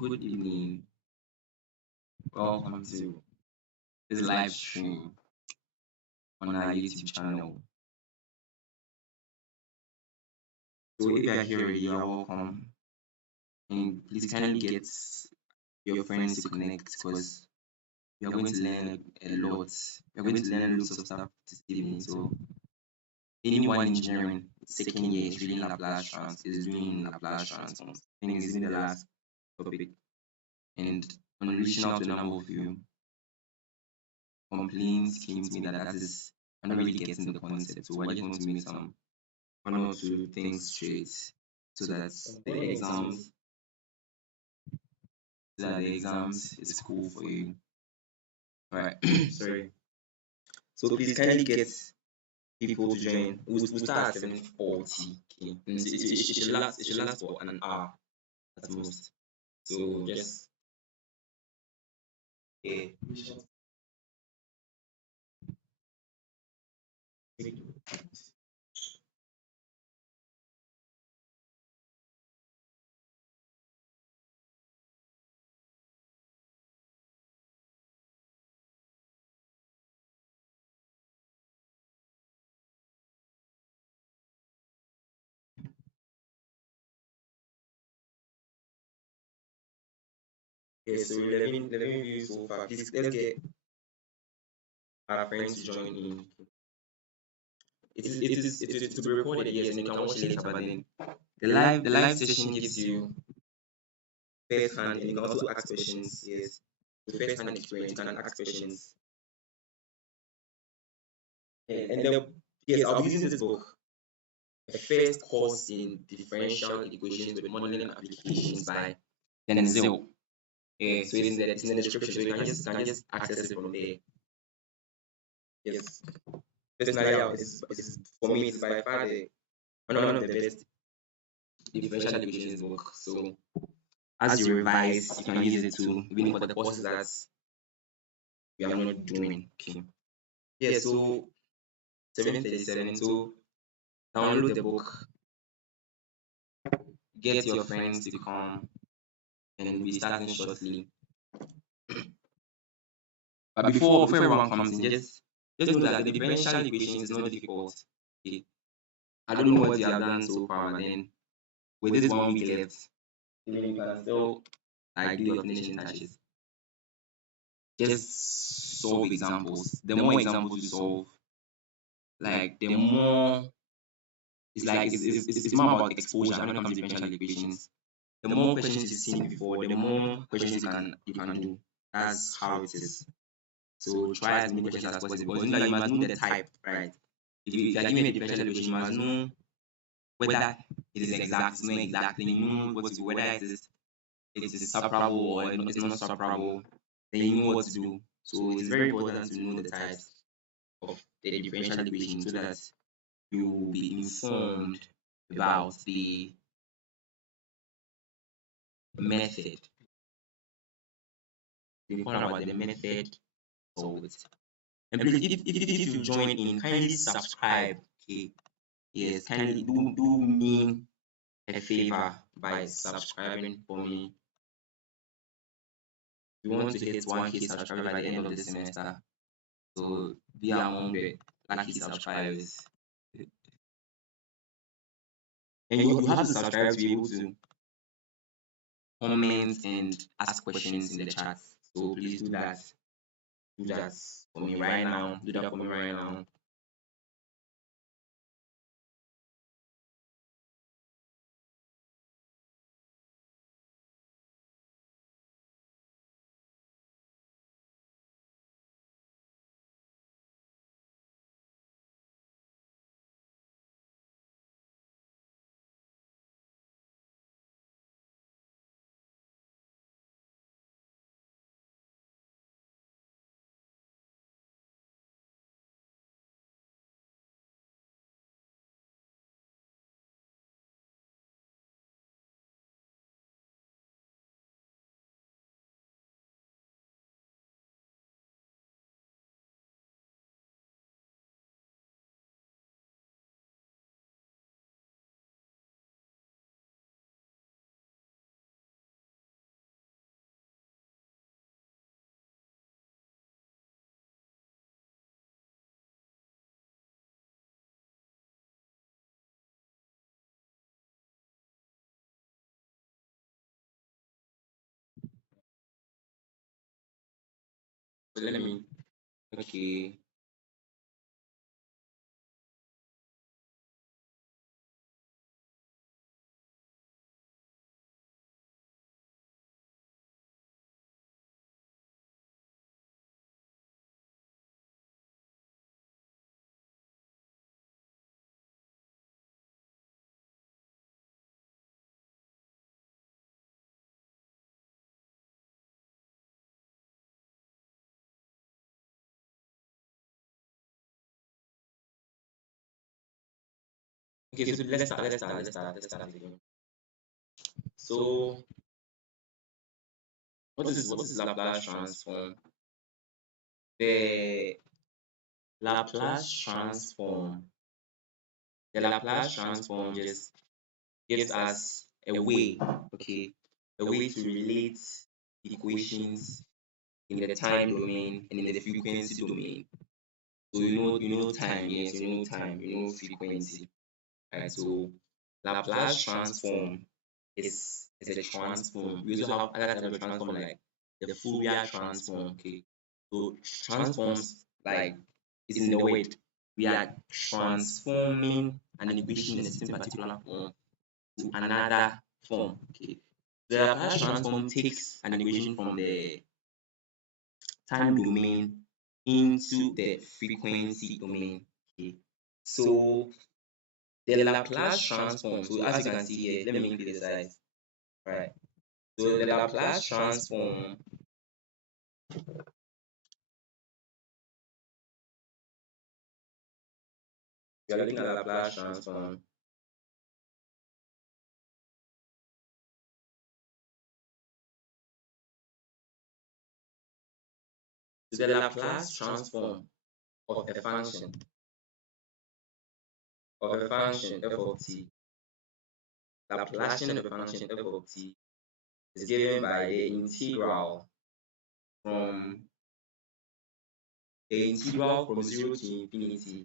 Good evening. Welcome to this live stream on our YouTube channel. So if you are here already, you are welcome. And please kindly get your friends to connect because we are going to learn a lot. We are going to learn lots of stuff this evening. So anyone engineering second year is reading Laplace Trans is doing Laplace Transforms. I think it's been the last topic. And on reaching out to a number of you, complaints came to me that is I'm not really getting the concept. So I just want to make some one or two things straight so that the exams is cool for you. Alright, sorry. So please kindly get people to join. We'll start at 7:40. Okay. It should last for an hour at most. So just okay. Okay, so 11 views so far. Please let's get our friends to join in. It is to be recorded, yes, and you can watch it later, but then the live session gives you first hand and you can also ask questions, yes. So first hand experience, you can ask questions. And yes, I'll be using this book, a first course in differential equations with modeling applications by Denzel. Yeah, so it's in the description, so you can just access it from there. Yes. Personally, it's for me, it's by far one of the best differential equations book. So as you revise, you can use it to even for the courses that we are not doing. Okay. Yeah, so 7:37. So download the book, get your friends to come, and we'll be starting shortly. But before everyone comes in, just know that the differential equation is not difficult. Okay. I don't know what you have done so far, but then with this 1 week left, you can still like do your finishing touches. Just solve examples. The more examples you solve, like the more it's more about exposure when it comes to differential equations. The more questions you've seen before, the more questions you can do. That's how it is. So try as many questions as possible because you know that you must know the type, right? If you are given a differential equation, you must know whether it is exact, it's not exact, then you know whether it is separable or it's not separable, then you know what to do. So it's very important to know the types of the differential equation so that you will be informed about the method. Informed about the method of it. And please, if you join in, kindly subscribe. Okay. Yes, kindly do me a favor by subscribing for me. We want to hit 1K subscribers by the end of the semester. So be among the lucky subscribers. And you have to subscribe to be able to comment and ask questions in the chat. So please do that. Do that for me right now. Do that for me right now. So let me, okay. Okay, so let's start again. So what is Laplace transform? The Laplace transform, the Laplace transform just gives us a way, okay, a way to relate equations in the time domain and in the frequency domain. So you know time, yes, you know time, you know frequency, right? So Laplace transform is a transform. We also have other types of transform like the Fourier transform. Okay, so transforms like it's in the word. We are transforming an equation in a certain particular form to another form. Okay, the Laplace transform takes an equation from the time domain into the frequency domain. Okay, so the Laplace transform. So as you can see here, let me increase the size. Right. So the Laplace transform, we are looking at Laplace transform. So the Laplace transform of a function f of t, Laplacian of a function f of t is given by the integral from 0 to infinity,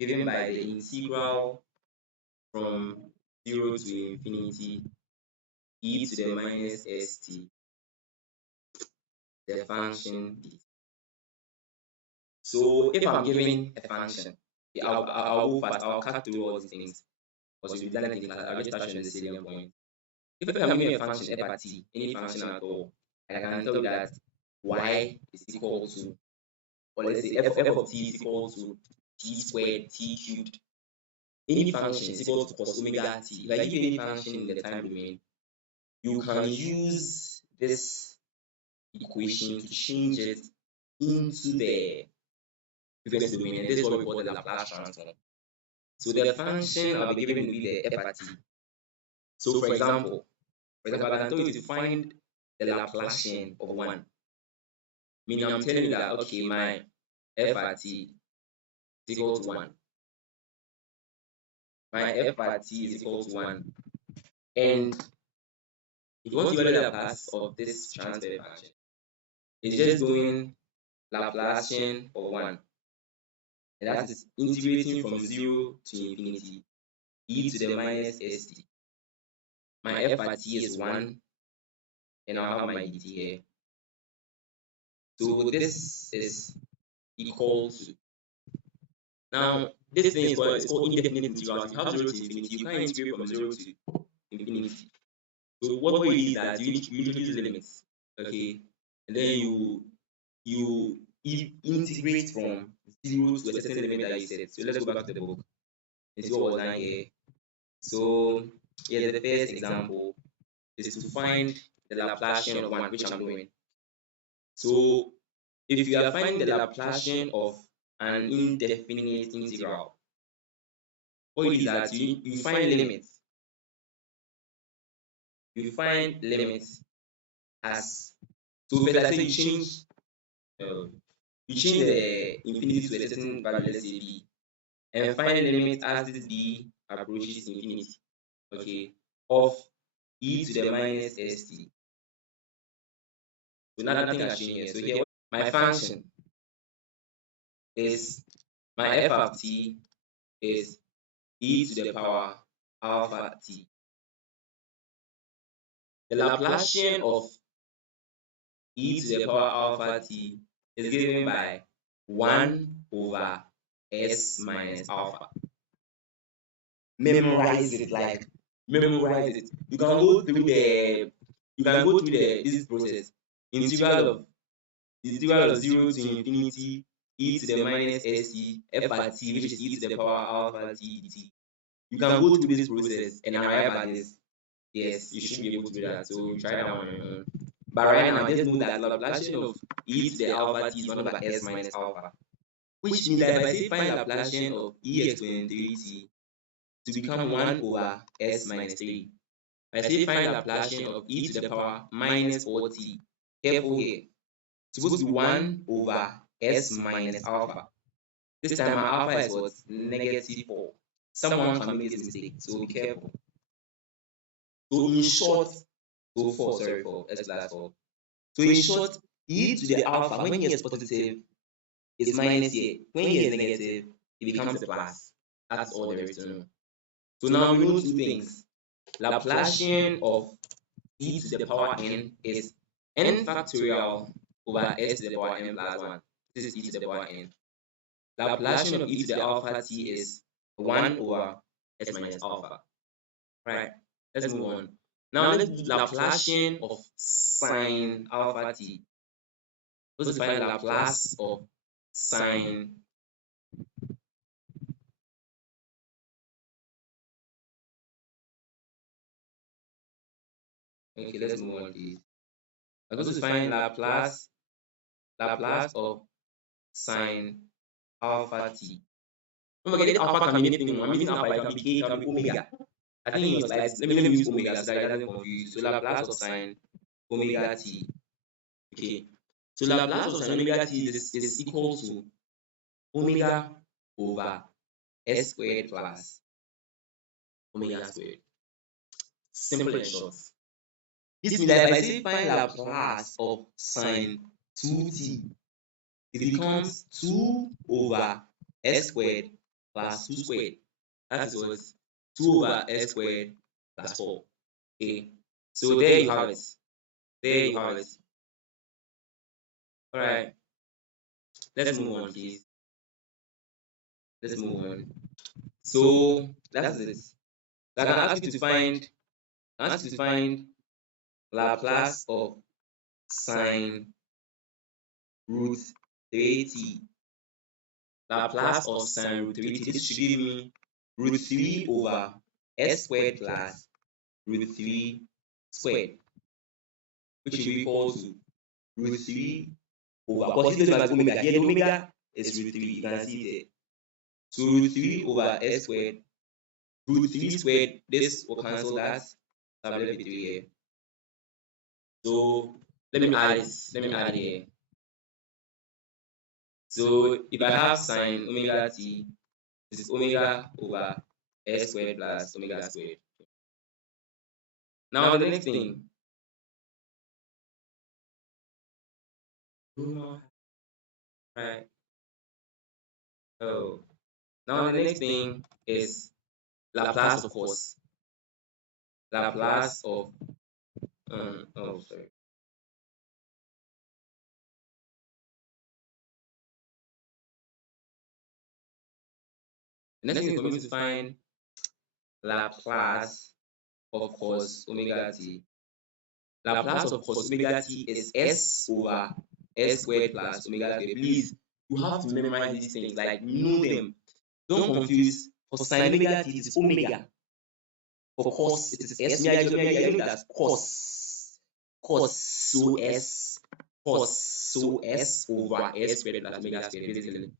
given by the integral from 0 to infinity e to the minus st, the function d. So if I'm given a function, I'll go fast, I'll cut through all these things because we've done it in class. I'll just touch on the salient point. If I'm given a function f at t, any function at all, I can tell you that y is equal to, or let's say f of t is equal to t squared, t cubed. Any function is equal to cos omega t. If I give any function in the time domain, you can use this equation to change it into the frequency domain, and this is what we call the Laplace transform. So the function I'll be given will be the f at t. So for example, I can tell you to find the Laplacian of 1. Meaning I'm telling you that, okay, my f at t is equal to 1. My f at t is equal to 1. And if you want to value the Laplace of this transfer function, it's just doing Laplacian of 1. And that is integrating from 0 to infinity e to the minus st. My f at t is 1, and I'll have my dt here. So this is equal to, now this thing is called indefinite integral. If you have 0 to infinity, you can't integrate from 0 to infinity. So what we do is that you introduce limits, okay, and then you integrate from 0 to a certain limit that you set. So let's go back to the book and see what was done here. So here's the first example, is to find the Laplacian of 1, which I'm doing. So if you are finding the Laplacian of an indefinite integral, what you do is that you find limits. You find limits as, so first I say you change the infinity to a certain value, let's say b, and find limit as this b approaches infinity, okay, of e to the minus st. So nothing has changed here. So here my function is, my f of t is e to the power alpha t. The Laplacian of e to the power alpha t is given by 1 over s minus alpha. Memorize it, like memorize it. You can go through this process. Integral of 0 to infinity e to the minus sc f at t, which is e to the power alpha t dt. You can go through this process and arrive at this. Yes, you should be able to do that. So try that one on your own. But right now, just know that Laplacian of e to the alpha t is 1 over s minus alpha, which means that if I say find Laplacian of e exponent 3t to become 1 over s minus 3, I say find Laplacian of e to the power minus 4t. Careful here. It's supposed to be 1 over s minus alpha. This time my alpha is what? Negative 4. Someone can make this mistake, so be careful. So in short, so 4, sorry, for s plus 4. So in short, e to the alpha, when here is positive, is minus here. When here is negative, it becomes a plus. That's all there is to know. So now we know two things. Laplacian of e to the power n is n factorial over s to the power n plus 1. This is e to the power n. Laplacian of e to the alpha t is 1 over s minus alpha. Right, let's move on. Now let's do Laplacian of sine alpha t. Let's find Laplace of sine okay, let's move on, please. I'm going to find Laplace of sine alpha t. Don't forget, alpha can be anything. I'm using alpha, it can be k, it can be omega. I think in your slides, let me use omega so that it doesn't confuse you. So Laplace of sine omega t. Okay. So Laplace of sine omega t is equal to omega over s squared plus omega squared. Simple and short. This means that if I say find Laplace of sine 2t, it becomes 2 over s squared plus 2 squared. That is what 2 over s squared plus 4. Okay, so there you have it. There you have it. All right, let's move on, please. Let's move on. So that's it. I can ask you to find Laplace of sine root 3t. Laplace of sine root 3t. This should give me root 3 over s squared plus root 3 squared, which will be equal to root 3 over, because this is omega. Here the omega is root 3. You can see it there. So root 3 over s squared, root 3 squared, this will cancel that. So I'll leave it here. So let me add this. Let me add here. So if I have sine omega t, this is omega over s squared plus omega squared. Now the next thing. Right. Oh. Now the next thing is Laplace, of course. Laplace of oh sorry. The next thing is for me to find Laplace of cos omega t. Laplace of cos omega t is s over s squared plus omega squared. Please, you have to memorize these things, like know them. Don't confuse. For sine omega t, it is omega. For cos, it is s. I know that cos so s over s squared plus omega squared. Basically,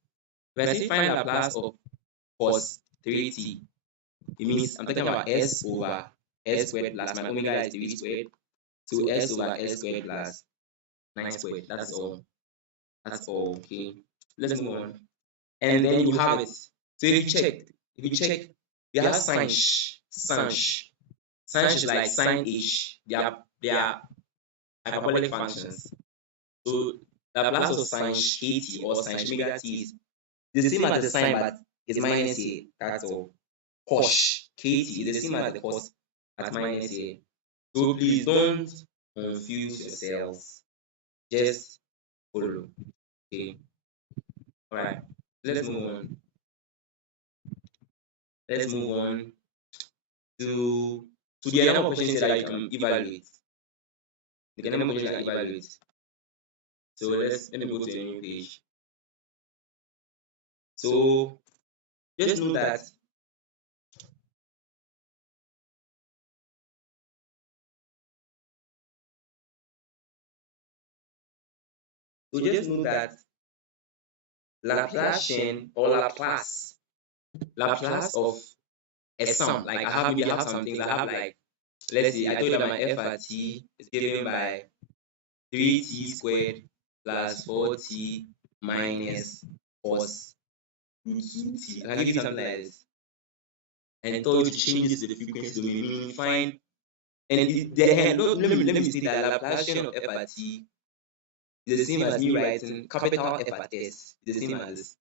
when I say find Laplace of cos 3t, it means I'm talking about s over s squared plus my omega is 3 squared. So s over s squared plus 9 squared. That's all. That's all. Okay. Let's move on. And then you have it. So if you check, they have sin is like sin h. They are hyperbolic functions. So the Laplace of sin kt or sin omega t is the same as the sine, but it's minus a. That's all. Cos kt is the same as the cos at minus a. So please don't confuse yourselves. just follow. Okay. All right. Let's move on. Let's move on to the number of questions that you can evaluate. The number of questions you can evaluate. So let me go to a new page. So just know that Laplacian or Laplace of a sum. Like maybe I have some things. I have like, let's see, I told you that my f at t is given by 3t squared plus 4t minus cos root 2t. I can give you something like this and tell you to change this to the frequency domain, meaning find and let me state that Laplacian of f at t is the same as me writing capital F at s. It's the same as this.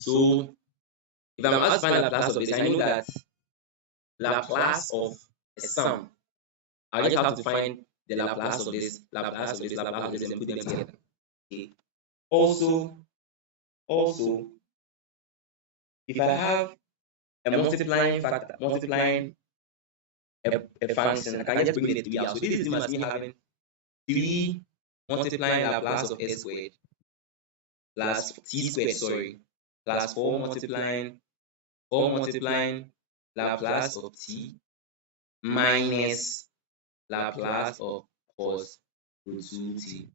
So if I'm asked to find Laplace of this, I know that Laplace of a sum, I just have to find the Laplace of this, Laplace of this, Laplace of this, and put them together. Okay. Also, if I have a multiplying factor, multiplying a function, I can just bring the 3 out. So this is the same as me having 3 multiplying Laplace of s squared plus t squared, sorry, plus 4 multiplying Laplace of t minus Laplace of cos root 2t.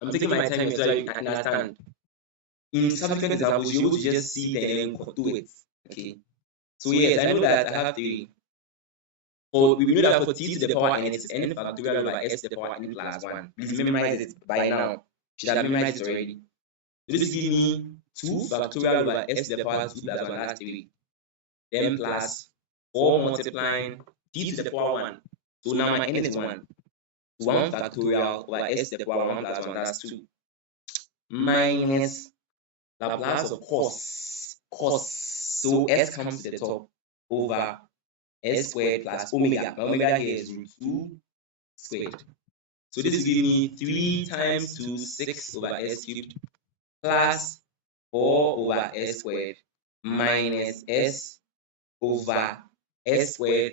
I'm taking my time here so that you can understand. In subsequent examples, you will just see it and then do it. Okay. So yes, I know that I have 3. We know that for t to the power n, it's n factorial over s to the power n plus 1. Please memorize it by now. Should have memorized it already. So this gives me 2 factorial over s to the power 2 plus 1, that's 3. Then plus 4 multiplying t to the power 1. So now my n is 1. 1 factorial over s to the power 1 plus 1, that's 2. Minus Laplace of cos. So s comes to the top over s squared plus omega. My omega here is root 2 squared. So this gives me 3 times 2, 6 over s cubed plus 4 over s squared minus s over s squared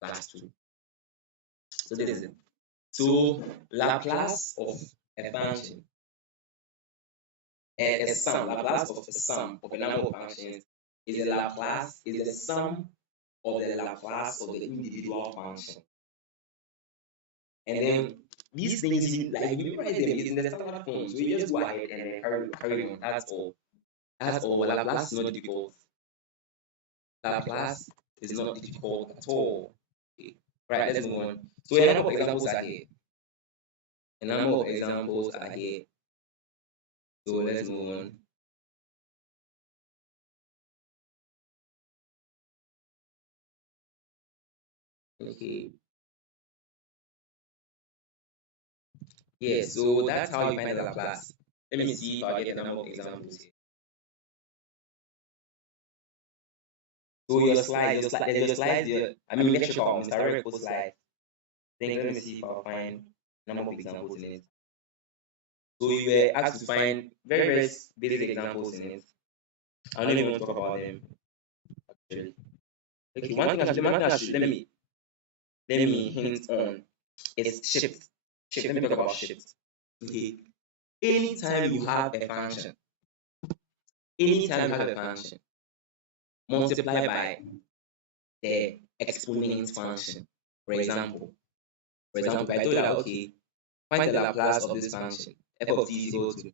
plus 2. So this is it. So Laplace of a function, a sum, Laplace of a sum of a number of functions is the sum of the Laplace of the individual function. And then these things, you memorize them in the standard form. So you just go ahead and then carry on. That's all. Laplace is not difficult. Laplace is not difficult at all. Okay. Right, let's move on. So a number of examples are here. So let's move on. Okay. Yeah, so that's how you find the Laplace. Let me see if I get a number of examples here. So your slides, lecture call, Mr. Reco slide. Let me see if I'll find a number of examples in it. So you were asked to find very basic examples in it. I don't even want to talk about them actually. Okay, one thing I should let me hint on is shift. Let me talk about shift. Okay. Anytime you have a function, multiply by the exponent function. For example, if I told you that, okay, find the Laplace of this function, f of t is equal to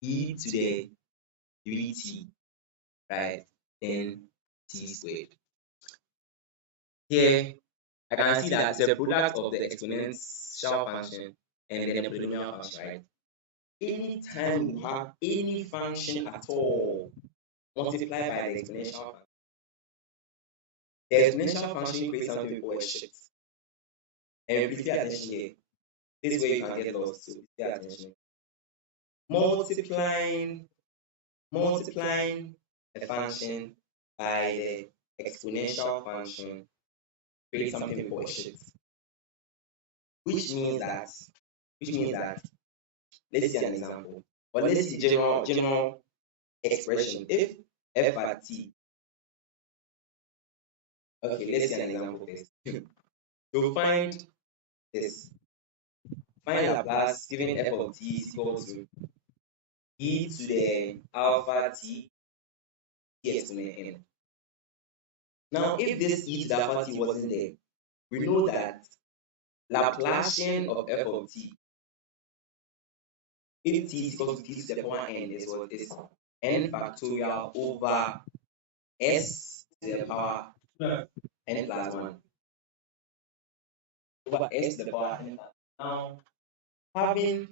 e to the 3t, right? Then t squared. Here, I can see that it's a product of the exponential function and then the polynomial function, right? Anytime you have any function at all multiplied by the exponential function creates something we call a shift. And please pay attention here. This way you can get lost, so pay attention. Multiplying a function by the exponential function creates something we call a shift. which means that let's see an example, or let's see general expression. If f at t, okay, let's see an example first. To find this, find Laplace given f of t is equal to e to the alpha t exponent n. Now, if this e to the alpha t wasn't there, we know that Laplacian of f of t, if t is equal to t to the power n, is what is n factorial over s to the power n plus 1 over s to the power n. Now, having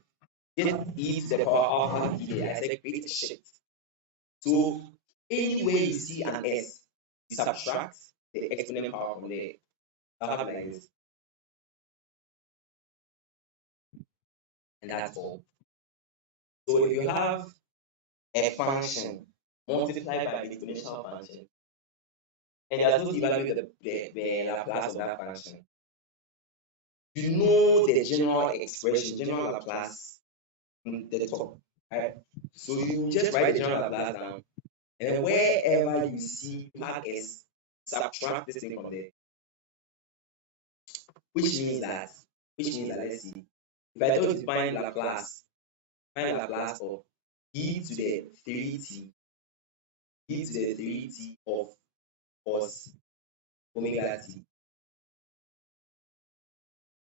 this e to the power alpha t there, I said create a shift. So anywhere you see an s, you subtract the exponent power from there. I'll have it like this. And that's all. So if you have a function multiplied by the exponential function, and you are supposed to evaluate the Laplace of that function, you know the general expression, general Laplace in the top, right? So you just write the general Laplace down, and then wherever you see you have s, subtract this thing from there. Which means that let's see, if I told you to find Laplace of e to the 3t of cos omega t.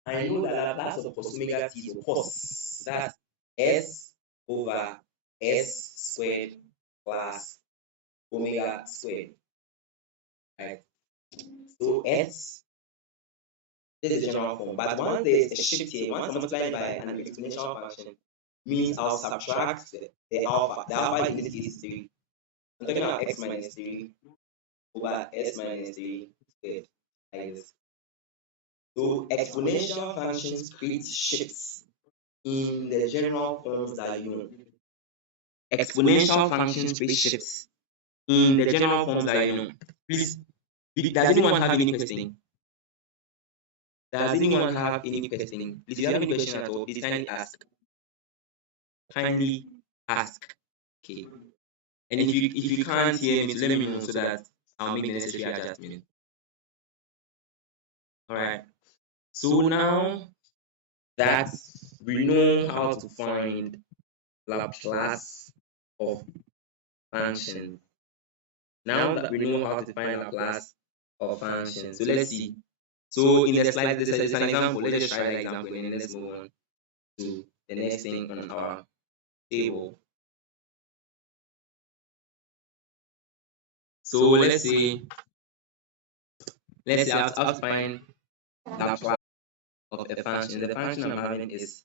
I know that Laplace of cos omega t is cos, that's s over s squared plus omega squared, right? So s, this is the general form, but once there's a shift here, once I'm multiplying by an exponential function, means I'll subtract the alpha. The alpha in this case is 3. I'm talking about x minus 3 over s minus 3 squared, like this. So exponential functions create shifts in the general forms that you know. Exponential functions create shifts in the general forms that you know. Please, does anyone have any question? Does anyone have any question? Please, if you have any question at all, please kindly ask. Kindly ask. Okay. And if you can't hear me, let me know so that I'll make the necessary adjustment. Alright. So now that we know how to find Laplace of function, now that we know how to find Laplace of function, so let's see. So in the slide, there's an example. Let's just try the example and then let's move on to the next thing on our table. So let's say I have to find Laplace of a function. The function I'm having is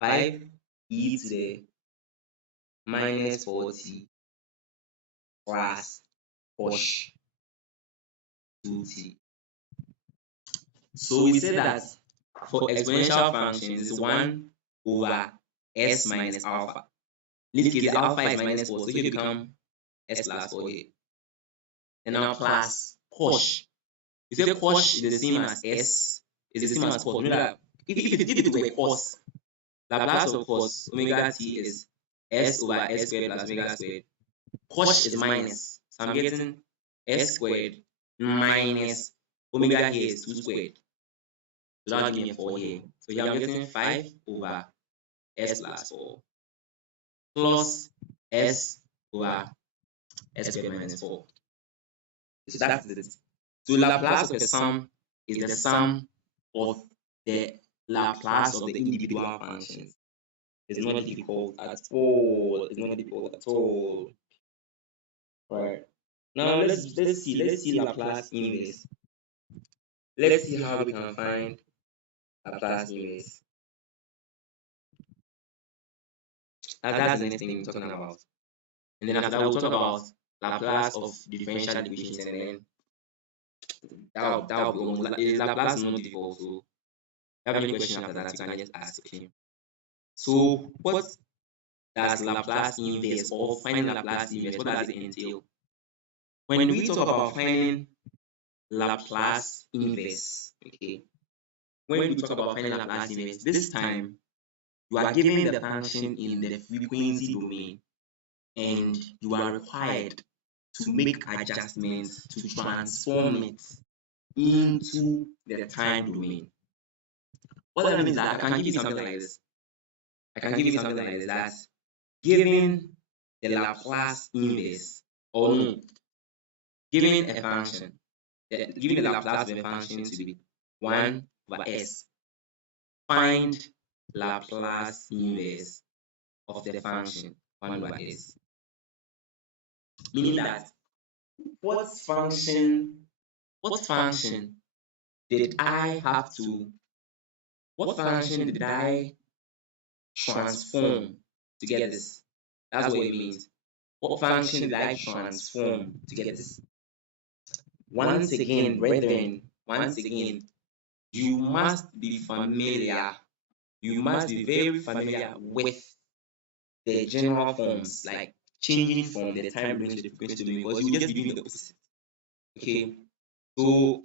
5 e to the minus 40 plus cos 2t. So we say that for exponential functions, it's 1 over s minus alpha. In this case, the alpha is minus 4, so here become s plus 4 here. And now plus cos. You say cos is the same as s, is the same as cos. You know that if it were cos, Laplace of cos omega t is s over s squared plus omega squared. Cos is minus, so I'm getting s squared minus omega here is 2 squared. So that'll give me 4 here. So here I'm getting 5 over s plus 4 plus s over s squared minus 4. So that's it. So Laplace of a sum is the sum of the Laplace of the individual functions. It's not difficult at all. It's not difficult at all. Right. Now let's see Laplace inverse. Let's see how we can find Laplace inverse. That's the next thing we're talking about. And then after that, we'll talk about Laplace of differential equations, and then that will be almost is Laplace not difficult. So if you have any question after that, you can just ask. Okay. So what does Laplace inverse or finding Laplace inverse, what does it entail? When we talk about finding Laplace inverse. Okay. When we talk about finding Laplace inverse, this time you are given the function in the frequency domain and you are required to make adjustments to transform it into the time domain. What that means is that I can give you something like this. I can give you something like this. That's given the Laplace inverse, or no, given a function, given the Laplace of a function to be 1 over s, find Laplace inverse of the function 1 over s. Meaning that what function did I have to, what function did I transform to get this? That's what it means. What function did I transform to get this? Once again, brethren, you must be familiar. You must be very familiar with the general forms, like changing from the time domain to the frequency domain, because you just be doing the opposite. Okay, so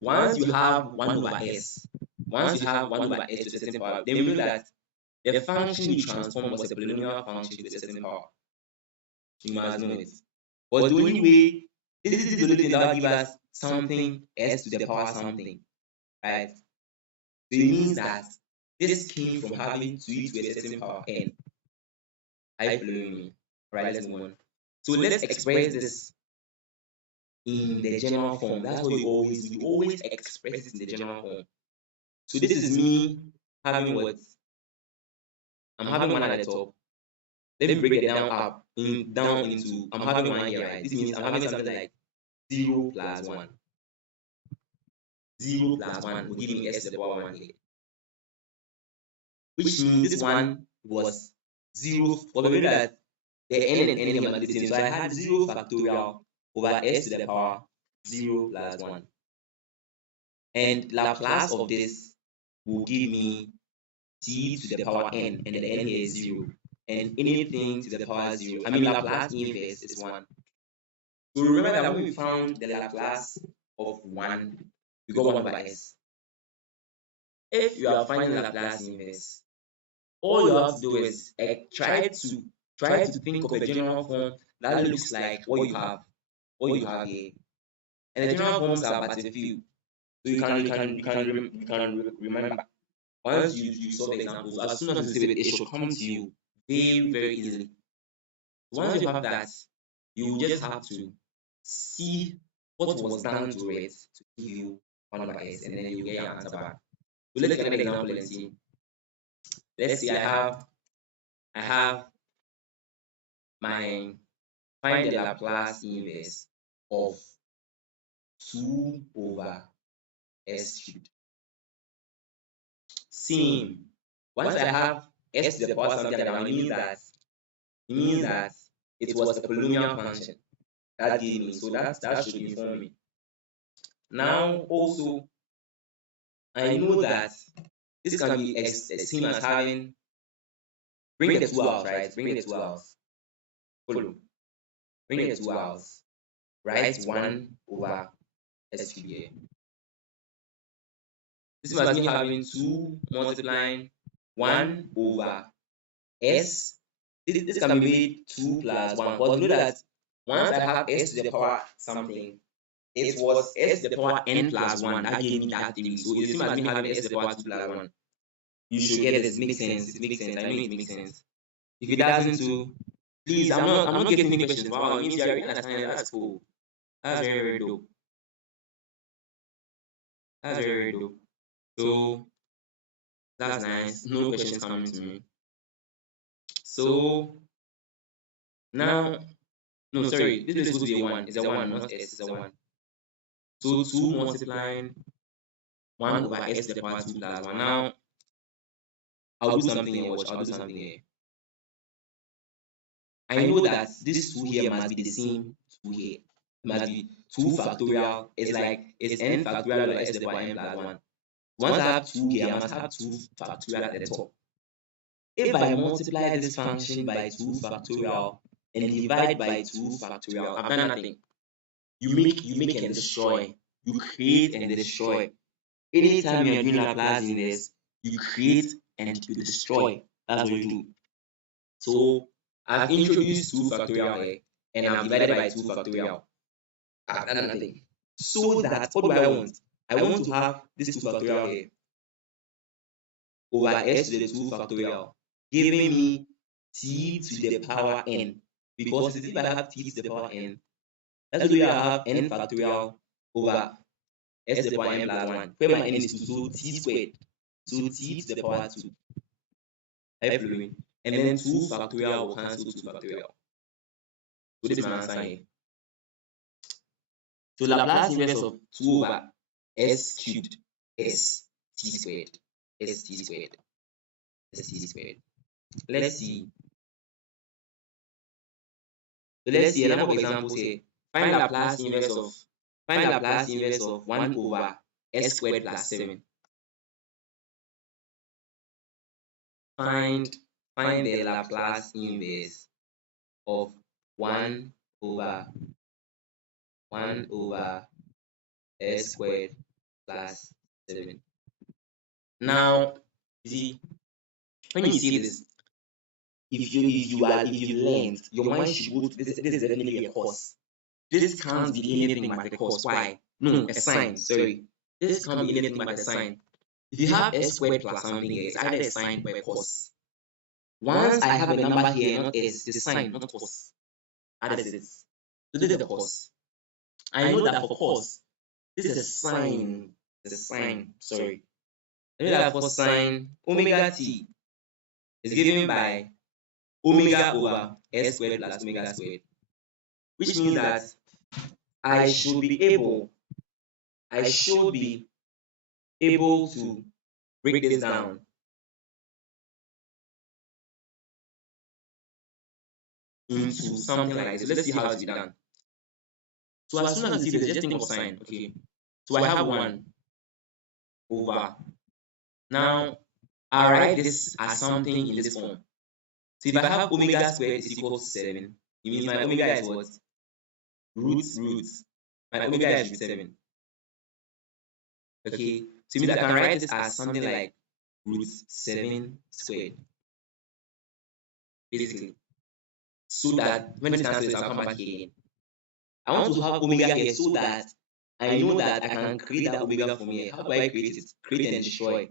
once you have 1 over s, once you have 1 over s to a certain power, then we know that the function you transformed was a polynomial function to a certain power. You must know it. But the only way, this is the only thing that will give us something s to the power something, right? So it means that this came from having to e to a certain power n. Are you following me? Alright, let's move on. So let's express this in the general form. That's what you always do. You always express it in the general form. So this is me having what? I'm having 1 at the top. Let me break it down into, I'm having 1 here, right? This means I'm having something like 0 plus 1. 0 plus 1 will give me s to the power 1 here. Which means this one was 0, for the way that the n and n here must be the same. So I had 0 factorial over s to the power 0 plus 1. And Laplace of this will give me t to the power n, and the n here is 0. And anything to the power 0, I mean Laplace inverse is 1. So remember that when we found the Laplace of 1, we got 1 over s. If you are finding Laplace inverse, all you have to do is try to think of a general form that looks like what you have here. And the general forms are but a few. So you can remember. Once you solve the examples, as soon as you save it, it should come to you very, very easily. So once you have that, you just have to see what was done to it to give you 1 over s, and then you get your answer back. So let's get an example and see. Let's see, I have my find the Laplace inverse of 2 over s cubed. Same. Once I have s to the power something around, it means that it was a polynomial function that gave me. So that should inform me. Now also, I know that this can be seen as having, bring the 2 out, right? Bring the 2 out. Follow. Bring the 2 out. Write 1 over s cubed here. This must be having 2 multiplying 1 over s. This can be made 2 plus 1. But know that once I have s to the power something, it was s to the power n plus 1 that gave me that thing. So it's the same as me having s to the power 2 plus 1. You should get this. It makes sense. It makes sense. I know it makes sense. If it doesn't, too, please, I'm not getting any questions. Wow, it means you're really understanding. That's cool. That's very, very dope. That's very, very dope. So that's nice. No questions coming to me. So now, no, sorry, this is supposed to be a 1. It's a 1, not s. It's a 1. So 2 multiplying 1 over s to the power 2 plus 1. Now I'll do something here. Watch. I'll do something here. I know that this 2 here must be the same 2 here. It must be 2 factorial. It's like it's n factorial over s to the power n plus 1. Once I have 2 here, I must have 2 factorial at the top. If I multiply this function by 2 factorial and divide by 2 factorial, I've done nothing. You make and destroy. You create and destroy. Anytime you are doing Laplace inverse, you create and you destroy. That's what you do. So I've introduced 2 factorial here, and I've divided by 2 factorial. I've done nothing. So that, what do I want? I want to have this 2 factorial here over s to the 2 factorial, giving me t to the power n. Because if I have t to the power n, that's the way I have n factorial over s to the power n plus 1, where my n is 2, so t squared. So t to the power 2. Are you following? And then 2 factorial will cancel 2 factorial. So this is my answer here. So Laplace inverse of 2 over s cubed s t squared. S t squared. S t squared. Let's see. So let's see a number of examples here. Find Laplace inverse of 1 over s squared plus 7. Find the Laplace inverse of 1 over s squared plus 7. Now, you see, when you see this, if you learned, your mind should go to this is definitely a cos. This can't be anything but a cos. Why? No, a sine. Sorry. This can't be anything but a sine. If you have s squared plus something here, it's either a sine or a cos. Once I have a number here, not s, it's sine, not cos. That is it. So this is the cos. I know that for cos, this is a sine. It's a sine. Sorry. I know that for sine omega t is given by omega over s squared plus omega squared, which means that I should be able to break this down into something like this. So let's see how it's done. So as soon as you see this, just think of sine. Okay. So I have 1 over. Now I'll write this as something in this form. So if I have omega squared is equal to 7, it means my omega is what? Roots. My omega is root 7. Okay. So it means I can write this as something like root 7 squared. Basically. So that when this cancels, I'll come back here again. I want to have omega here so that I know that I can create that omega from here. How do I create it? Create and destroy.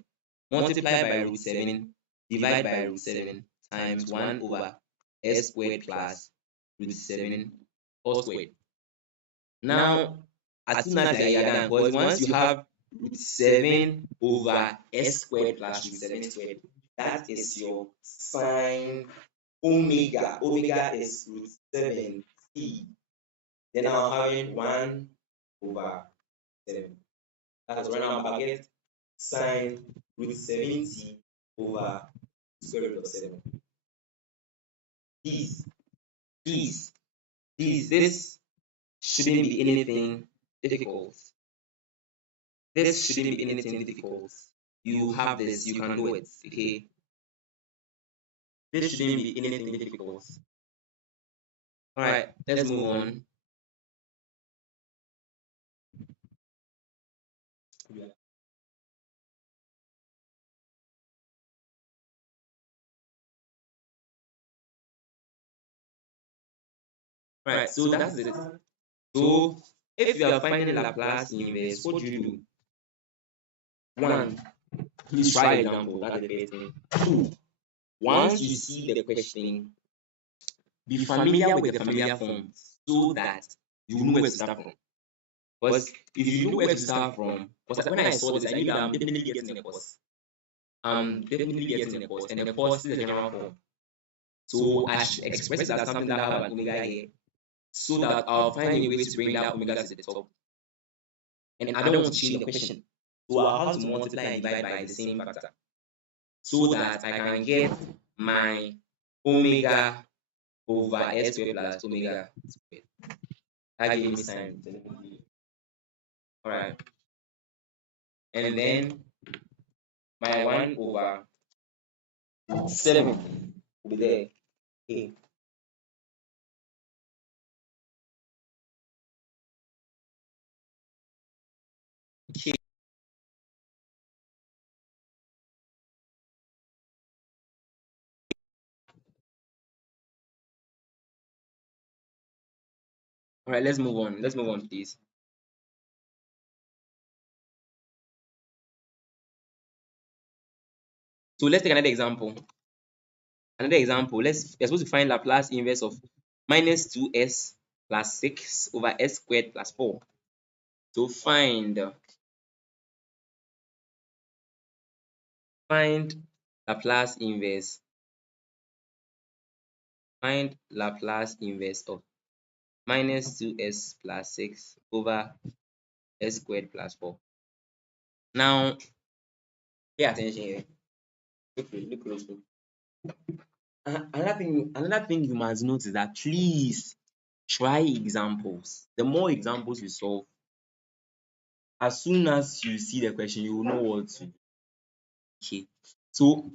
Multiply by root 7, divide by root 7 times 1 over s squared plus root 7 all squared. Now, as soon as you are done, because once you have root 7 over s squared plus root 7 squared, that is your sine omega. Omega is root 7t. Then I'm having 1 over 7. That's right now I get sine root 7t over square root of 7. This shouldn't be anything difficult. This shouldn't be anything difficult. You have this, you can do it, okay? This shouldn't be anything difficult. Alright, let's move on. Right, so that's it. So if you are finding Laplace inverse, what do you do? 1, please try the example. That's the first thing. 2, once you see the question, be familiar with the familiar form so that you know where to start from. Because if you know where to start from, because when I saw this, I knew that I'm definitely getting a course. And the course is a general form. So I should express it as something that have an omega here, so that I'll find a way to bring that omega to the top. And I don't want to change the question. So I'll have to multiply and divide by the same factor, so that I can get my omega over s squared plus omega squared. That gave me sine. Alright. And then my 1 over 7 will be there. Okay. All right, let's move on. Let's move on, please. So let's take another example. Another example. We're supposed to find Laplace inverse of minus 2s plus 6 over s squared plus 4. So find Laplace inverse. Find Laplace inverse of minus 2s plus 6 over s squared plus 4. Now, pay attention here. Look closely. Another thing you must note is that please try examples. The more examples you solve, as soon as you see the question, you will know what to do. Okay. So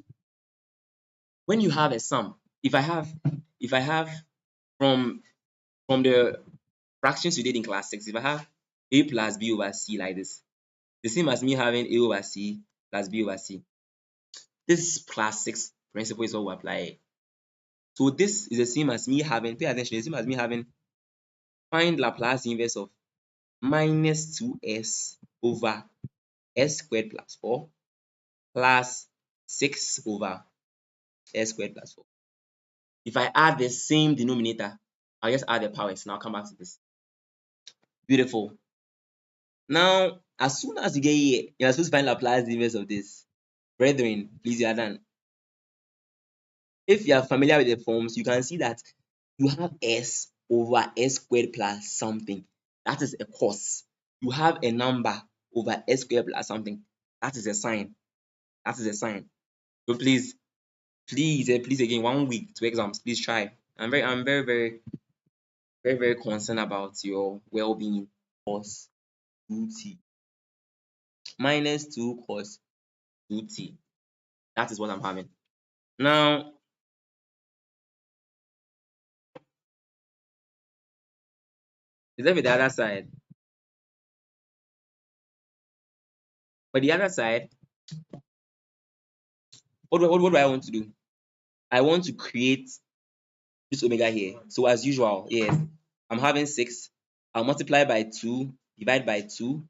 when you have a sum, if I have from the fractions you did in class 6, if I have a plus b over c like this, the same as me having a over c plus b over c. This class 6 principle is what we apply. So this is the same as me having, pay attention, the same as me having find Laplace inverse of minus 2s over s squared plus 4 plus 6 over s squared plus 4. If I add the same denominator, I'll just add the powers and I'll come back to this. Beautiful. Now, as soon as you get here, you're supposed to find Laplace inverse of this. Brethren, please, you are done. If you are familiar with the forms, you can see that you have s over s squared plus something. That is a cos. You have a number over s squared plus something. That is a sign. That is a sign. So please again, 1 week to exams. Please try. I'm very concerned about your well-being. Cos 2t minus 2 cos 2t. That is what I'm having. Now, is that with the other side? For the other side, what do I want to do? I want to create this omega here. So as usual, yes, I'm having 6. I'll multiply by 2, divide by 2.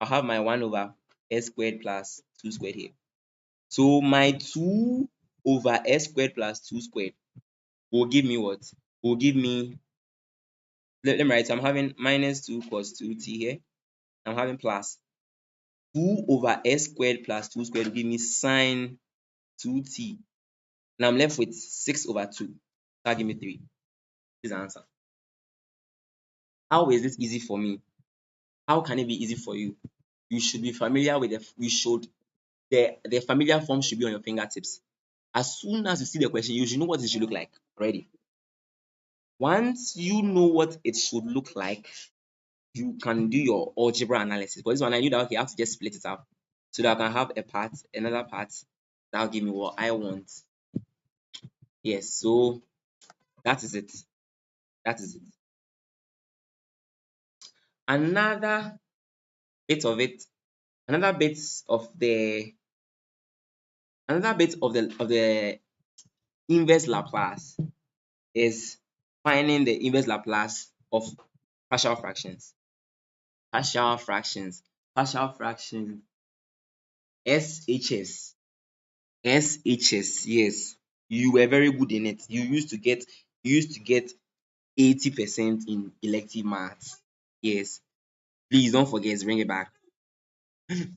I'll have my 1 over s squared plus 2 squared here. So my 2 over s squared plus 2 squared will give me what? Will give me, let me write, so I'm having minus 2 cos 2t here. I'm having plus 2 over s squared plus 2 squared will give me sine 2t. Now I'm left with 6 over 2. That'll give me 3. This is the answer. How is this easy for me? How can it be easy for you? You should be familiar with the familiar form should be on your fingertips. As soon as you see the question, you should know what it should look like already. Once you know what it should look like, you can do your algebra analysis. But this one, I knew that okay, I have to just split it up so that I can have a part, another part that'll give me what I want. Yes, so that is it. That is it. Another bit of it, another bit of the inverse Laplace is finding the inverse Laplace of partial fractions. Partial fractions. Partial fractions. SHS. SHS. Yes. You were very good in it. You used to get 80% in elective maths. Yes. Please don't forget, bring it back.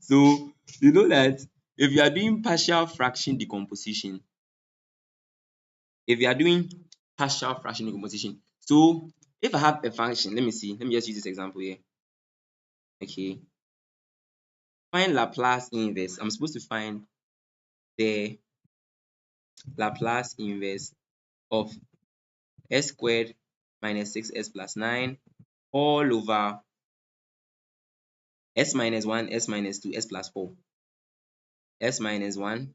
So you know that if you are doing partial fraction decomposition, if you are doing partial fraction decomposition, so if I have a function, let me see, let me just use this example here. Okay, find Laplace inverse. I'm supposed to find the Laplace inverse of s squared minus 6s plus 9 all over s minus 1, s minus 2, s plus 4, s minus 1,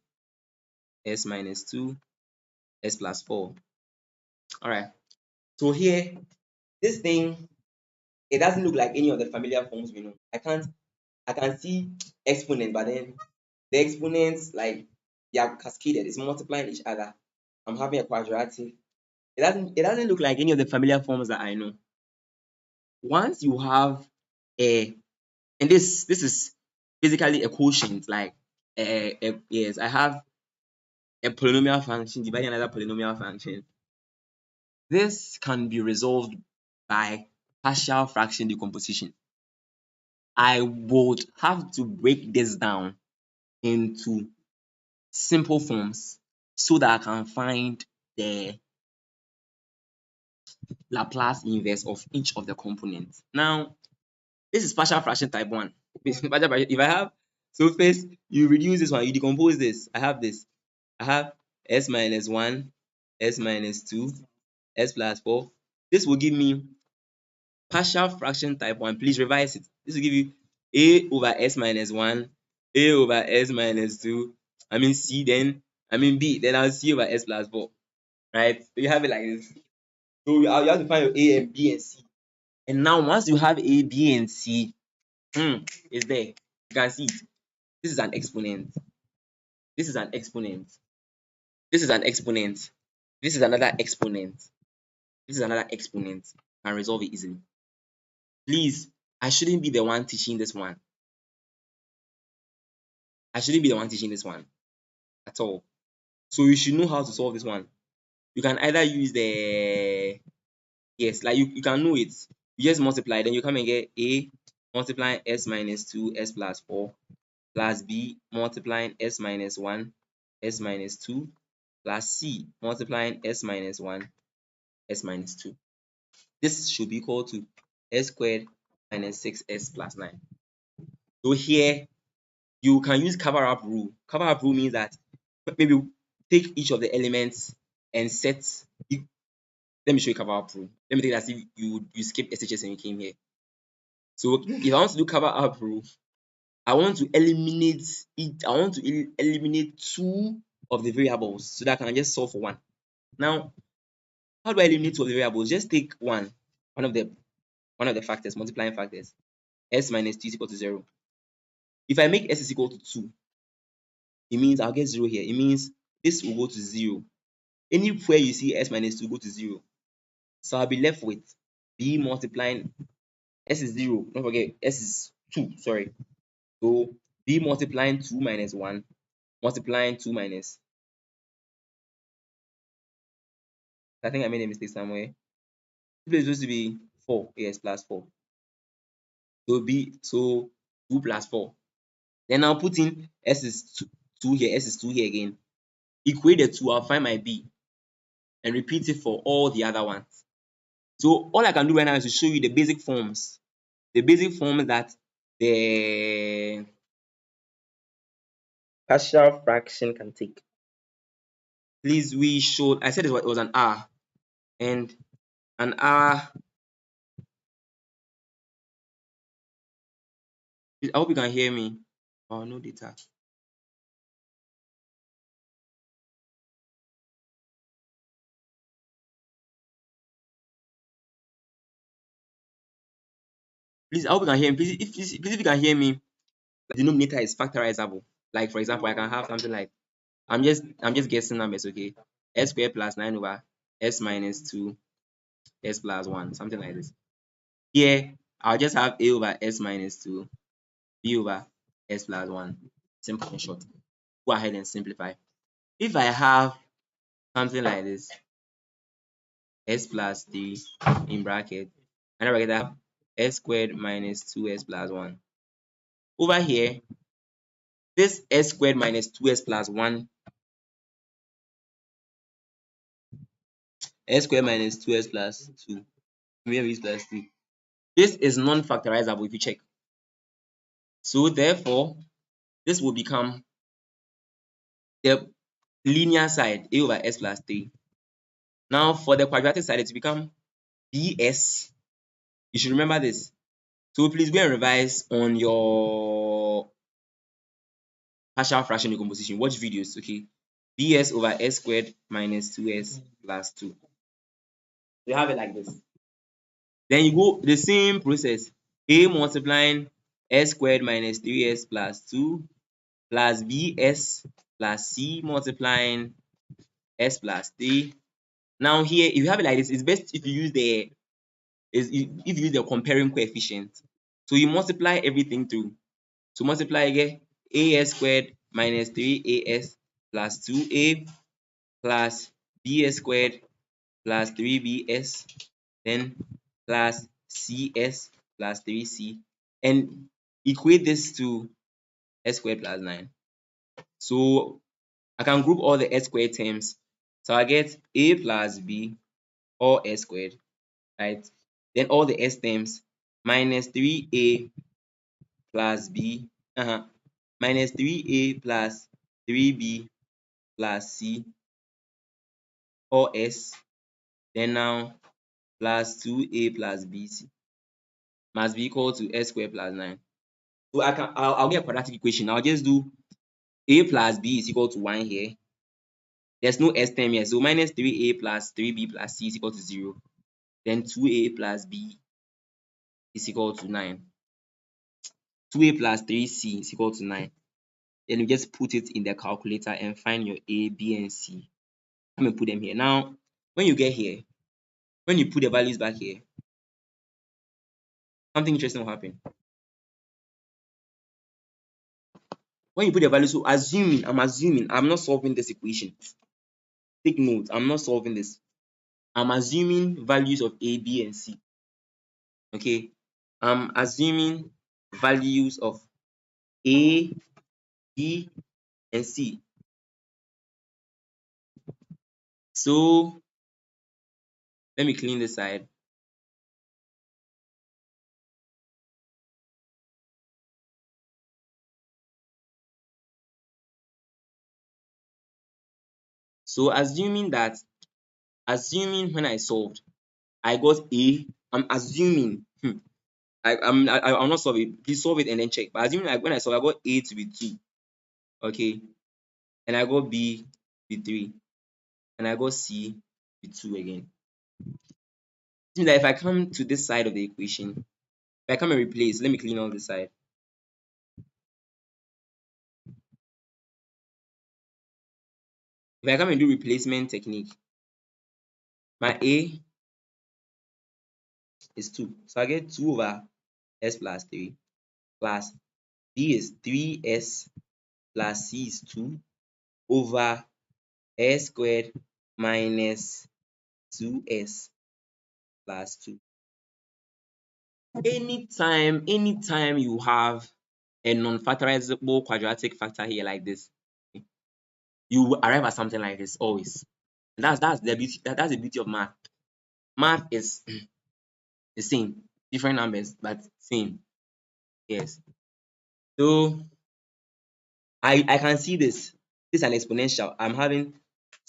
s minus 2, s plus 4. All right. So here, this thing, it doesn't look like any of the familiar forms we know. I can see exponents, but then the exponents, like, they are cascaded, it's multiplying each other. I'm having a quadratic. It doesn't look like any of the familiar forms that I know. once you have a, and this is basically a quotient, like yes, I have a polynomial function dividing another polynomial function. This can be resolved by partial fraction decomposition. I would have to break this down into simple forms so that I can find the Laplace inverse of each of the components. Now, this is partial fraction type 1. If I have, so first you reduce this one, you decompose this. I have this. I have s minus 1, s minus 2, s plus 4. This will give me partial fraction type 1. Please revise it. This will give you a over s minus 1, a over s minus 2, I mean c, then I mean b, then I'll c over s plus 4. Right? So you have it like this. So you have to find your a and b and c. And now once you have a, b, and c, it's there. You can see it. This is an exponent. This is an exponent. This is an exponent. This is another exponent. This is another exponent. You can resolve it easily. Please, I shouldn't be the one teaching this one. I shouldn't be the one teaching this one at all. So you should know how to solve this one. You can either use the, yes, like you can know it. You just multiply, then you come and get a multiplying s minus 2, s plus 4, plus b multiplying s minus 1, s minus 2, plus c multiplying s minus 1, s minus 2. This should be equal to s squared minus 6s plus 9. So here you can use cover up rule. Cover up rule means that maybe take each of the elements and set. Let me show you cover up rule. Let me take it as if you skipped SHS and you came here. So if I want to do cover up rule, I want to eliminate it. I want to eliminate two of the variables so that I can just solve for one. Now, how do I eliminate two of the variables? Just take one of the factors, multiplying factors. S minus 2 is equal to 0. If I make s is equal to 2, it means I'll get 0 here. It means this will go to 0. Anywhere you see s minus 2 go to 0. So I'll be left with b multiplying s is 0. Don't forget s is 2. Sorry. So b multiplying 2 minus 1 multiplying 2 minus. I think I made a mistake somewhere. This is supposed to be 4. Yes, plus 4. So 2 plus 4. Then I'll put in s is 2 here, s is 2 here again. Equate the 2, I'll find my b and repeat it for all the other ones. So all I can do right now is to show you the basic forms. The basic forms that the partial fraction can take. Please, we should, I said it was an R, and an R, I hope you can hear me. Oh, no data. Please, I hope you can hear me. Please, if you can hear me, the denominator is factorizable. Like for example, I can have something like, I'm just guessing numbers, okay? S squared plus 9 over s minus 2, s plus 1, something like this. Here, I'll just have a over s minus 2, b over s plus 1. Simple and short. Go ahead and simplify. If I have something like this, s plus 3 in bracket, and I have s squared minus 2s plus 1. Over here, this s squared minus 2s plus 1, s squared minus 2s plus 2, maybe is plus 3. This is non-factorizable if you check. So therefore, this will become the linear side, a over s plus 3. Now for the quadratic side, it will become bs. You should remember this. So please go and revise on your partial fraction decomposition. Watch videos, okay? bs over s squared minus 2s plus 2. You have it like this. Then you go the same process. A multiplying s squared minus 3s plus 2 plus bs plus c multiplying s plus 3. Now here, if you have it like this, it's best if you use the is if you use the comparing coefficient. So you multiply everything through. So multiply again, as squared minus 3as plus 2a plus bs squared plus 3bs, then plus cs plus 3c, and equate this to s squared plus 9. So I can group all the s squared terms. So I get a plus b, all s squared, right? Then all the s terms, minus 3a plus b, minus 3a plus 3b plus c, all s, then now plus 2a plus bc must be equal to s squared plus 9. So I'll get a quadratic equation. I'll just do a plus b is equal to 1 here. There's no s term here, so minus 3a plus 3b plus c is equal to 0. Then 2a plus b is equal to 9. 2a plus 3c is equal to 9. Then you just put it in the calculator and find your a, b, and c. Come and put them here. Now, when you get here, when you put the values back here, something interesting will happen. When you put the values, so I'm assuming I'm not solving this equation. Take note, I'm not solving this. I'm assuming values of a, b, and c. Okay, I'm assuming values of a, b, and c. So let me clean this side. So assuming when I solved, I got a. I'm assuming. I'll not solve it. Please solve it and then check. But assuming when I solve, I got a to be 2. Okay, and I got b to be 3, and I got c to be 2 again. It means that if I come to this side of the equation, if I come and replace, let me clean all this side. If I come and do replacement technique, my a is 2. So I get 2 over s plus 3 plus b is 3s plus c is 2 over s squared minus 2s plus 2. Anytime you have a non-factorizable quadratic factor here like this, you will arrive at something like this always. And that's the beauty. That's the beauty of math. Math is the same, different numbers, but same. Yes. So I can see this. This is an exponential. I'm having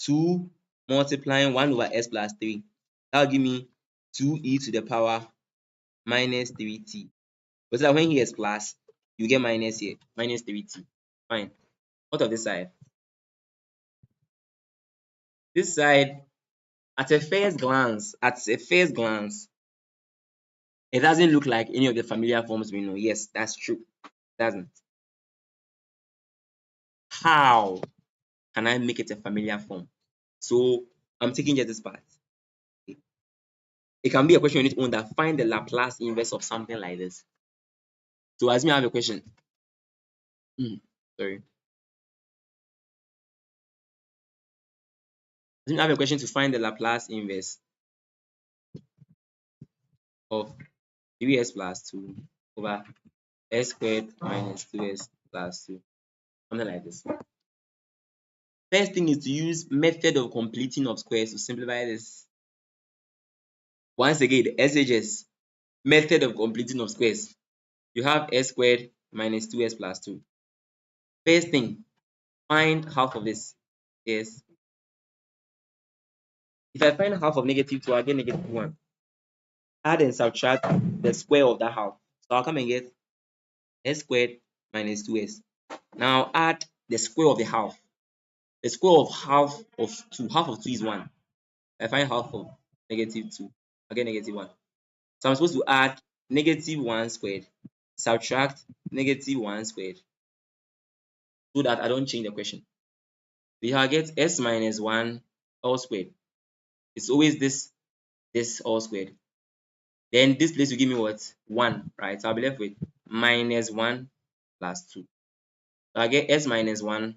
2 multiplying 1 over s plus 3. That will give me 2e to the power minus 3t. But so that when here is plus, you get minus here, minus 3t. Fine. What of this side? This side, at a first glance, it doesn't look like any of the familiar forms we know. Yes, that's true. It doesn't. How can I make it a familiar form? So I'm taking just this part. It can be a question on its own that find the Laplace inverse of something like this. So as me, I have a question. Sorry. As me, I have a question to find the Laplace inverse of 3s plus 2 over s squared minus 2s plus 2. Something like this. First thing is to use method of completing of squares to simplify this. Once again, the SHS, method of completing of squares. You have s squared minus 2s plus 2. First thing, find half of this. Yes. If I find half of negative 2, I'll get negative 1. Add and subtract the square of that half. So I'll come and get s squared minus 2s. Now add the square of the half. The square of half of 2. Half of 2 is 1. I find half of negative 2. I get negative 1. So I'm supposed to add negative 1 squared, subtract negative 1 squared, so that I don't change the question. So I get s minus 1 all squared. It's always this all squared. Then this place will give me what? 1, right? So I'll be left with minus 1 plus 2. So I get s minus 1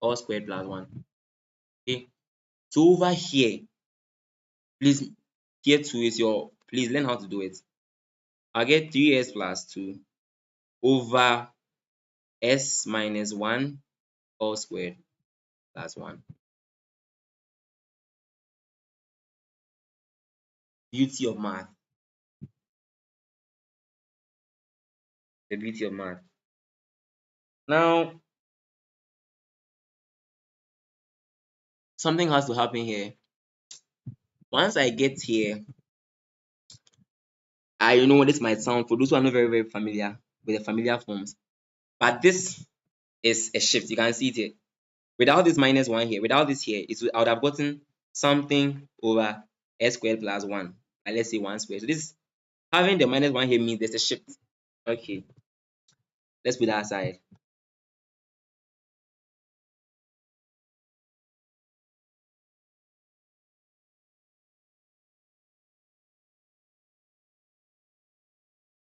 all squared plus 1. Okay. So over here, please, here 2 is your, please learn how to do it. I'll get 3s plus 2 over s minus 1 all squared plus 1. Beauty of math. The beauty of math. Now, something has to happen here. Once I get here, I know this might sound, for those who are not very, very familiar with the familiar forms, but this is a shift. You can see it here. Without this minus 1 here, without this here, I would have gotten something over s squared plus 1. And let's say 1 squared. So this, having the minus 1 here means there's a shift. Okay, let's put that aside.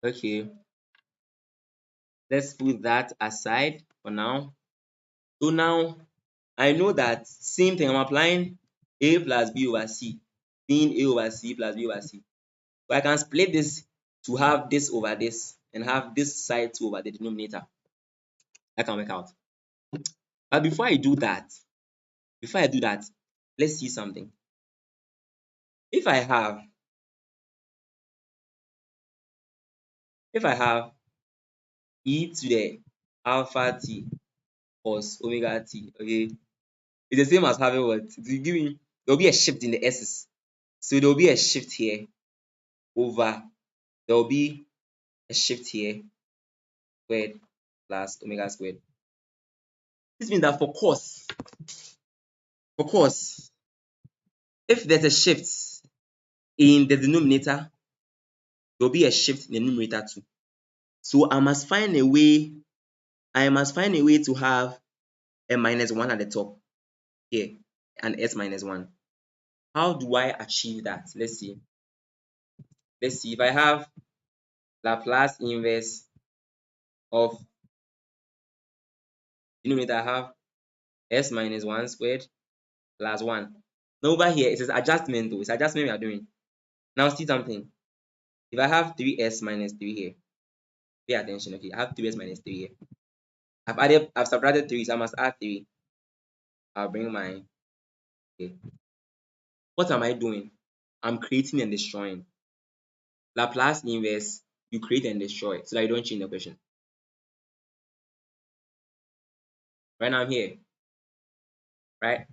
Okay, let's put that aside for now. So now I know that same thing, I'm applying a plus b over c, being a over c plus b over c. So I can split this to have this over this and have this side 2 over the denominator. That can work out. But before I do that, let's see something. If I have e to the alpha t cos omega t, okay, it's the same as having what? It will give me, there will be a shift in the s's. So there will be a shift here over, there will be a shift here, squared plus omega squared. This means that for cos, if there's a shift in the denominator, there will be a shift in the numerator too. So I must find a way to have a minus 1 at the top here and s minus 1. How do I achieve that? Let's see. If I have Laplace inverse of denominator, I have s minus 1 squared plus 1. Now over here it says adjustment though. It's adjustment we are doing. Now see something. If I have 3s minus 3 here, pay attention. Okay, I have 3s minus 3 here. I've subtracted 3, so I must add 3. I'll bring my, okay. What am I doing? I'm creating and destroying. Laplace inverse, you create and destroy so that you don't change the question. Right now I'm here. Right?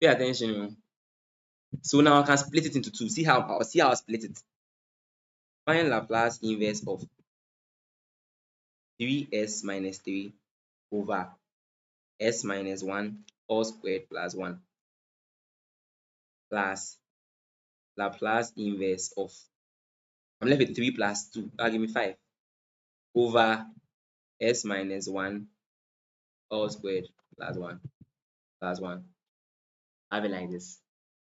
Pay attention. So now I can split it into 2. See how I split it. Find Laplace inverse of 3s minus 3 over s minus 1 all squared plus 1 plus Laplace inverse of, I'm left with 3 plus 2. That'll give me 5 over s minus 1 all squared plus 1 plus 1. Have it like this.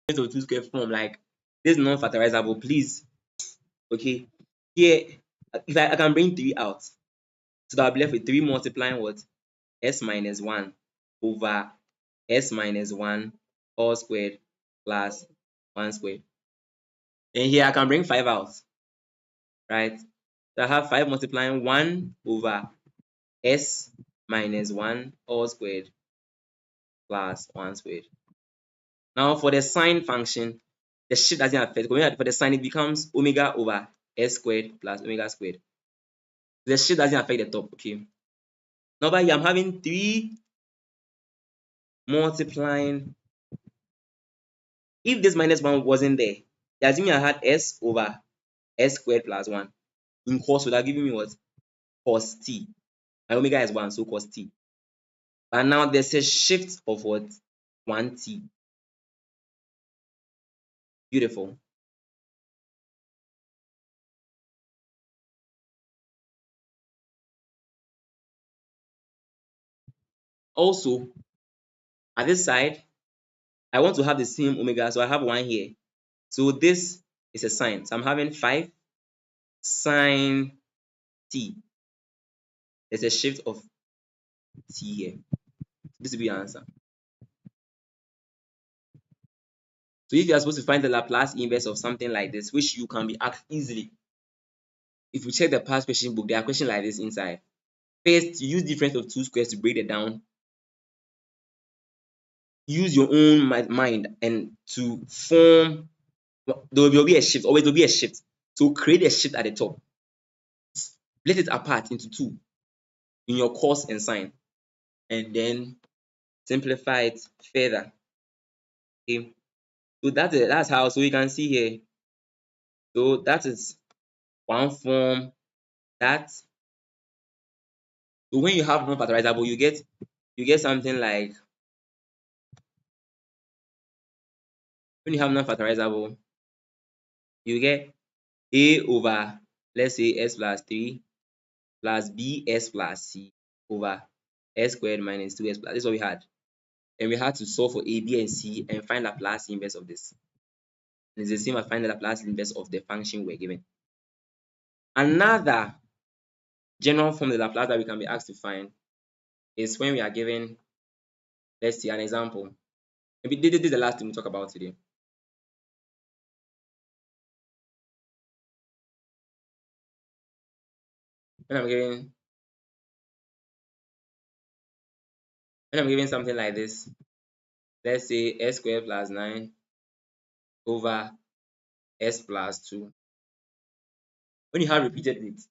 So 2 square form, like this is non-factorizable, please. Okay, here if I can bring 3 out, so that I'll be left with 3 multiplying what? S minus 1 over s minus 1 all squared plus 1 squared. And here I can bring 5 out, right? So I have 5 multiplying 1 over s minus 1 all squared plus 1 squared. Now for the sine function, the shift doesn't affect. For the sine, it becomes omega over s squared plus omega squared. The shift doesn't affect the top. Okay. Now over here, I'm having 3 multiplying. If this minus 1 wasn't there, assuming I had s over s squared plus 1 in cos, would have given me what? Cos t. My omega is 1, so cos t. But now there's a shift of what? 1t. Beautiful. Also, at this side, I want to have the same omega, so I have 1 here. So this is a sine. So I'm having 5 sine t. There's a shift of t here. This will be your answer. So if you are supposed to find the Laplace inverse of something like this, which you can be asked easily, if you check the past question book, there are questions like this inside. First, you use difference of two squares to break it down. Use your own mind and to form. There will be a shift. Always there will be a shift. So create a shift at the top. Split it apart into two in your cos and sine, and then simplify it further. Okay. So that's how. So you can see here. So that is one form. That. So when you have non-factorizable, you get something like, when you have non-factorizable, you get a over, let's say, s plus 3 plus bs plus c over s squared minus 2s plus. This is what we had. And we had to solve for a, b, and c and find the Laplace inverse of this. And it's the same as finding the Laplace inverse of the function we're given. Another general form of the Laplace that we can be asked to find is when we are given, let's see, an example. Maybe this is the last thing we talk about today. When I'm giving something like this, let's say s squared plus 9 over s plus 2. When you have repeated it,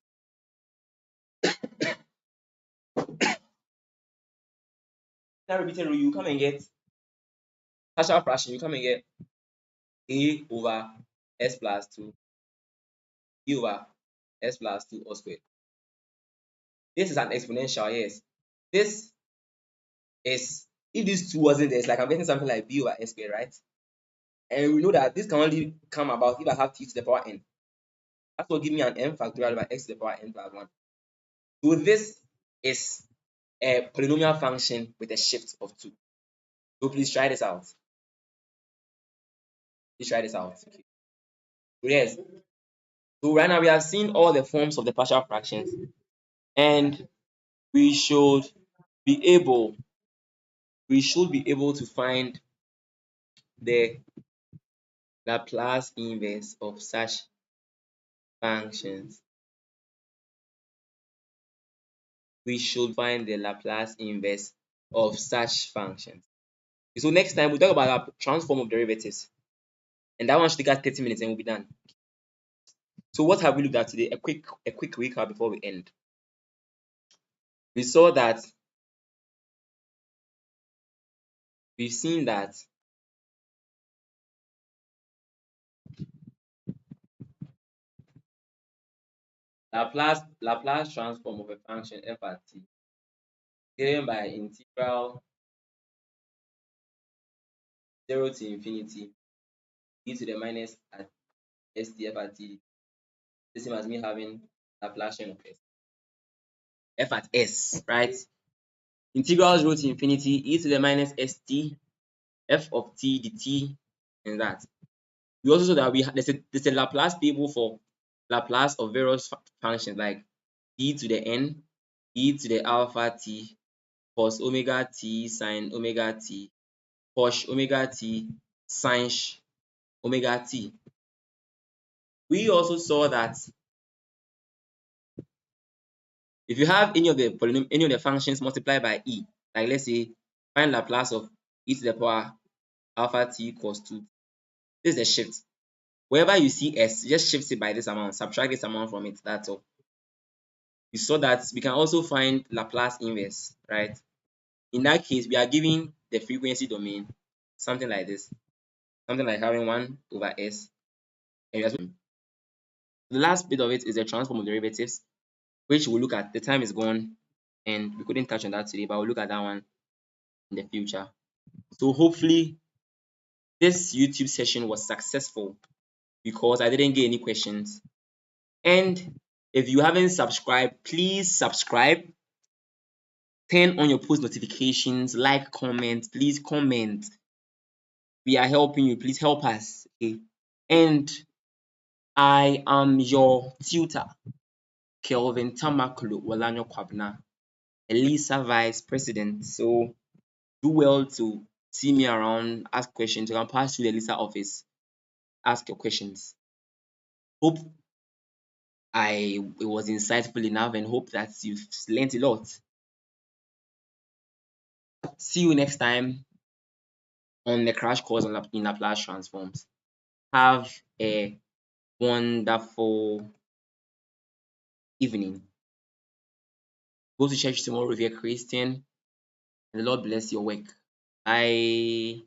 you come and get partial fraction, you come and get a over s plus 2, b over s plus 2 all squared. This is an exponential, yes. This is, if this 2 wasn't there, it's like I'm getting something like b over s squared, right? And we know that this can only come about if I have t to the power n. That will give me an n factorial by x to the power n plus 1. So this is a polynomial function with a shift of 2. So please try this out. Okay. So yes. So right now we have seen all the forms of the partial fractions, and we should be able to find the Laplace inverse of such functions. We should find the Laplace inverse of such functions. So next time we'll talk about the transform of derivatives, and that one should take us 30 minutes and we'll be done. So what have we looked at today? A quick recap before we end. We've seen that Laplace transform of a function f at t given by integral 0 to infinity e to the minus at st f at t, the same as me having Laplacian of s. F at s, right? Integral 0 to infinity e to the minus st f of t dt, and that. We also saw that there's a Laplace table for Laplace of various functions like e to the n, e to the alpha t, cos omega t, sin omega t, cos omega t, sin omega t. We also saw that if you have any of the functions multiplied by e, like let's say find Laplace of e to the power alpha t cos 2, this is the shift. Wherever you see s, just shift it by this amount, subtract this amount from it, that's all. You saw that we can also find Laplace inverse, right? In that case, we are giving the frequency domain something like this, something like having 1 over s. And the last bit of it is the transform of derivatives, which we'll look at. The time is gone and we couldn't touch on that today, but we'll look at that one in the future. So hopefully this YouTube session was successful because I didn't get any questions. And if you haven't subscribed, please subscribe. Turn on your post notifications, like, comment, please comment. We are helping you, please help us. Okay. And I am your tutor, Kelvin Worlanyo Kwabna, Elisa Vice-President. So do well to see me around, ask questions. You can pass through the Elisa office, ask your questions. Hope it was insightful enough and hope that you've learned a lot. See you next time on the crash course in Laplace Transforms. Have a wonderful evening. Go to church tomorrow if you're a Christian, and the Lord bless your work. Bye.